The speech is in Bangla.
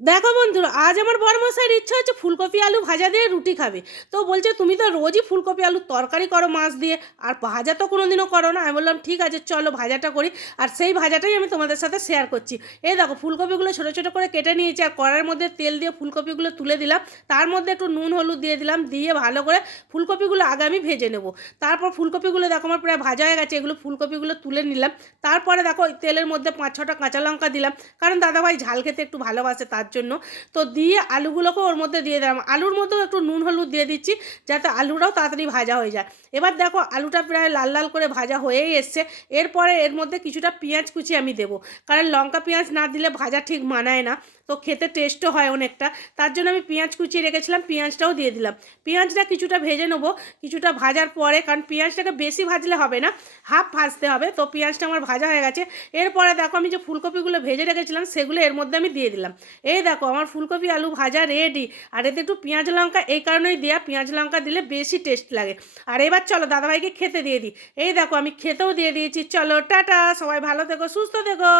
দেখো বন্ধুরা, আজ আমার বড়মশাইয়ের ইচ্ছা হচ্ছে ফুলকপি আলু ভাজা দিয়ে রুটি খাবে। তো বলছে তুমি তো রোজই ফুলকপি আলুর তরকারি করো মাছ দিয়ে, আর ভাজা তো কোনোদিনও করো না। আমি বললাম ঠিক আছে চলো ভাজাটা করি, আর সেই ভাজাটাই আমি তোমাদের সাথে শেয়ার করছি। এই দেখো ফুলকপিগুলো ছোটো ছোটো করে কেটে নিয়েছি, আর কড়ার মধ্যে তেল দিয়ে ফুলকপিগুলো তুলে দিলাম। তার মধ্যে একটু নুন হলুদ দিয়ে দিলাম, দিয়ে ভালো করে ফুলকপিগুলো আগে আমি ভেজে নেব। তারপর ফুলকপিগুলো দেখো আমার প্রায় ভাজা হয়ে গেছে, এগুলো ফুলকপিগুলো তুলে নিলাম। তারপরে দেখো ওই তেলের মধ্যে 5-6টা কাঁচা লঙ্কা দিলাম, কারণ দাদাভাই ঝাল খেতে একটু ভালোবাসে তার জন্য। তো দিয়ে আলুগুলোকে ওর মধ্যে দিয়ে দিলাম, আলুর মধ্যেও একটু নুন হলুদ দিয়ে দিচ্ছি যাতে আলুটাও তাড়াতাড়ি ভাজা হয়ে যায়। এবার দেখো আলুটা প্রায় লাল লাল করে ভাজা হয়েই এসছে। এরপরে এর মধ্যে কিছুটা পেঁয়াজ কুচি আমি দেবো, কারণ লঙ্কা পেঁয়াজ না দিলে ভাজা ঠিক মানায় না, তো খেতে টেস্টও হয় অনেকটা। তার জন্য আমি পেঁয়াজ কুচিয়ে রেখেছিলাম, পেঁয়াজটাও দিয়ে দিলাম। পেঁয়াজটা কিছুটা ভেজে নেবো, কিছুটা ভাজার পরে, কারণ পেঁয়াজটাকে বেশি ভাজলে হবে না, হাফ ভাজতে হবে। তো পেঁয়াজটা আমার ভাজা হয়ে গেছে। এরপরে দেখো আমি যে ফুলকপিগুলো ভেজে রেখেছিলাম সেগুলো এর মধ্যে আমি দিয়ে দিলাম। এই দেখো আমার ফুলকপি আলু ভাজা রেডি। আর এতে একটু পেঁয়াজ লঙ্কা এই কারণেই দেওয়া, পেঁয়াজ লঙ্কা দিলে বেশি টেস্ট লাগে। আর এবার চলো দাদাভাইকে খেতে দিয়ে দিই। এই দেখো আমি খেতেও দিয়ে দিয়েছি। চলো টাটা, সবাই ভালো থেকো, সুস্থ থেকো।